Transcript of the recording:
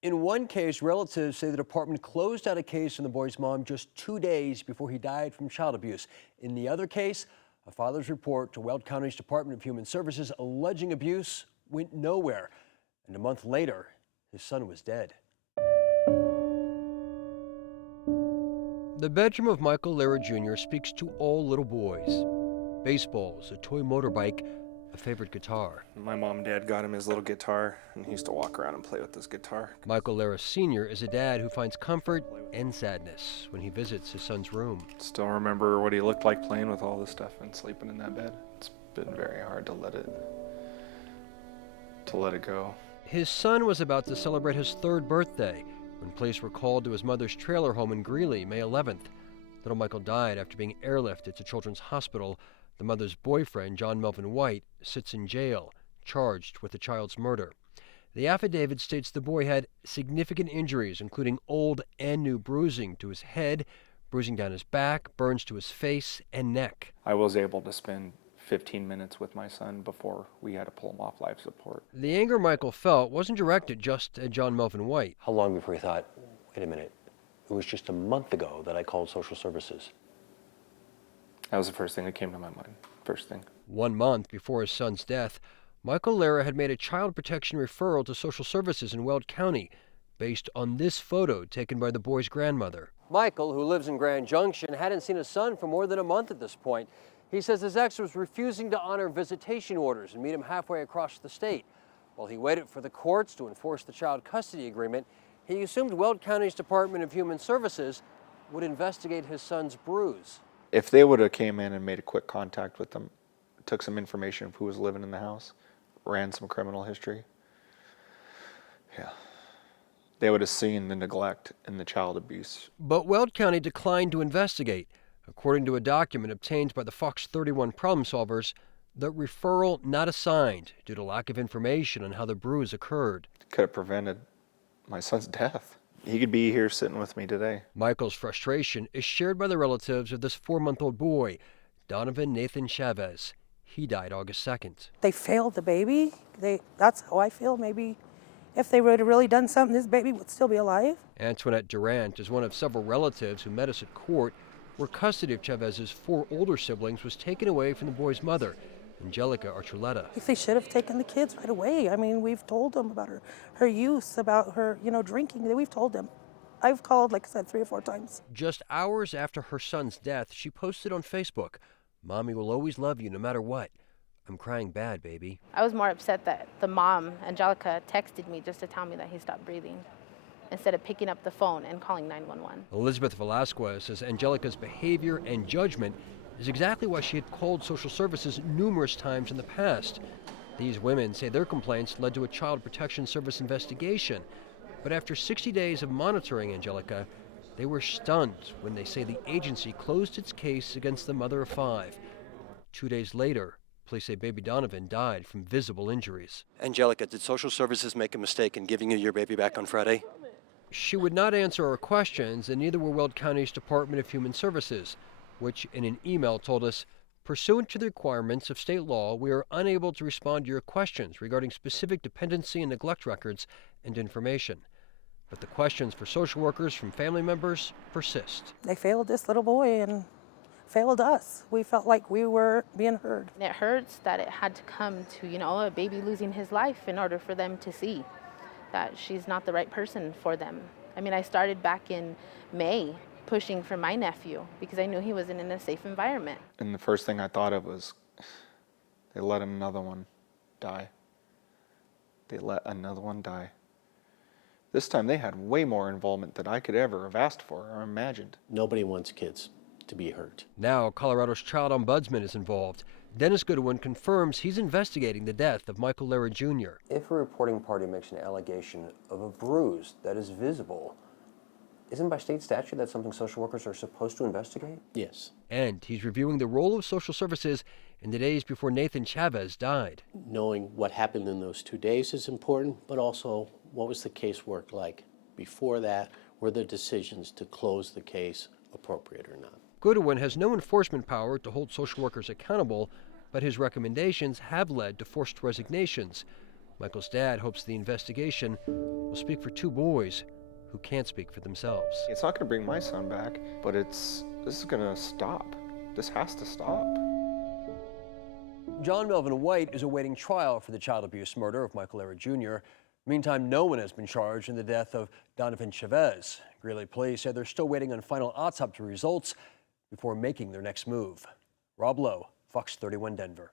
In one case, relatives say the department closed out a case on the boy's mom just 2 days before he died from child abuse. In the other case, a father's report to Weld County's Department of Human Services alleging abuse went nowhere. And a month later, his son was dead. The bedroom of Michael Lehrer Jr. speaks to all little boys. Baseballs, a toy motorbike, a favorite guitar. My mom and dad got him his little guitar, and he used to walk around and play with this guitar. Michael Lehrer Sr. is a dad who finds comfort and sadness when he visits his son's room. Still remember what he looked like playing with all this stuff and sleeping in that bed. It's been very hard to let it go. His son was about to celebrate his 3rd birthday when police were called to his mother's trailer home in Greeley, May 11th. Little Michael died after being airlifted to Children's Hospital. The mother's boyfriend, John Melvin White, sits in jail, charged with the child's murder. The affidavit states the boy had significant injuries, including old and new bruising to his head, bruising down his back, burns to his face and neck. I was able to spend 15 minutes with my son before we had to pull him off life support. The anger Michael felt wasn't directed just at John Melvin White. How long before you thought, wait a minute, it was just a month ago that I called social services? That was the first thing that came to my mind. First thing. 1 month before his son's death, Michael Lehrer had made a child protection referral to social services in Weld County based on this photo taken by the boy's grandmother. Michael, who lives in Grand Junction, hadn't seen his son for more than a month at this point. He says his ex was refusing to honor visitation orders and meet him halfway across the state. While he waited for the courts to enforce the child custody agreement, he assumed Weld County's Department of Human Services would investigate his son's bruise. If they would have came in and made a quick contact with them, took some information of who was living in the house, ran some criminal history, they would have seen the neglect and the child abuse. But Weld County declined to investigate. According to a document obtained by the Fox 31 problem solvers, the referral not assigned due to lack of information on how the bruise occurred. Could have prevented my son's death. He could be here sitting with me today. Michael's frustration is shared by the relatives of this 4-month-old boy, Donovan Nathan Chavez. He died August 2nd. They failed the baby. That's how I feel. Maybe if they would have really done something, this baby would still be alive. Antoinette Durant is one of several relatives who met us at court, where custody of Chavez's 4 older siblings was taken away from the boy's mother, Angelica Archuleta. They should have taken the kids right away. I mean, we've told them about her use, about her, drinking. We've told them. I've called, like I said, 3 or 4 times. Just hours after her son's death, she posted on Facebook, "Mommy will always love you no matter what. I'm crying bad, baby." I was more upset that the mom, Angelica, texted me just to tell me that he stopped breathing, instead of picking up the phone and calling 911. Elizabeth Velasquez says Angelica's behavior and judgment is exactly why she had called social services numerous times in the past. These women say their complaints led to a Child Protection Service investigation. But after 60 days of monitoring Angelica, they were stunned when they say the agency closed its case against the mother of 5. 2 days later, police say baby Donovan died from visible injuries. Angelica, did social services make a mistake in giving you your baby back on Friday? She would not answer our questions, and neither will Weld County's Department of Human Services, which in an email told us, "Pursuant to the requirements of state law, we are unable to respond to your questions regarding specific dependency and neglect records and information." But the questions for social workers from family members persist. They failed this little boy and failed us. We felt like we were being heard. And it hurts that it had to come to, a baby losing his life in order for them to see that she's not the right person for them. I mean, I started back in May pushing for my nephew because I knew he wasn't in a safe environment. And the first thing I thought of was, they let another one die. They let another one die. This time they had way more involvement than I could ever have asked for or imagined. Nobody wants kids to be hurt. Now, Colorado's child ombudsman is involved. Dennis Goodwin confirms he's investigating the death of Michael Lehrer Jr. If a reporting party makes an allegation of a bruise that is visible, isn't by state statute that something social workers are supposed to investigate? Yes. And he's reviewing the role of social services in the days before Nathan Chavez died. Knowing what happened in those 2 days is important, but also what was the casework like before that? Were the decisions to close the case appropriate or not? Goodwin has no enforcement power to hold social workers accountable, but his recommendations have led to forced resignations. Michael's dad hopes the investigation will speak for two boys who can't speak for themselves. It's not going to bring my son back, but this is going to stop. This has to stop. John Melvin White is awaiting trial for the child abuse murder of Michael Lehrer Jr. Meantime, no one has been charged in the death of Donovan Chavez. Greeley police said they're still waiting on final autopsy results before making their next move. Rob Lowe, Fox 31 Denver.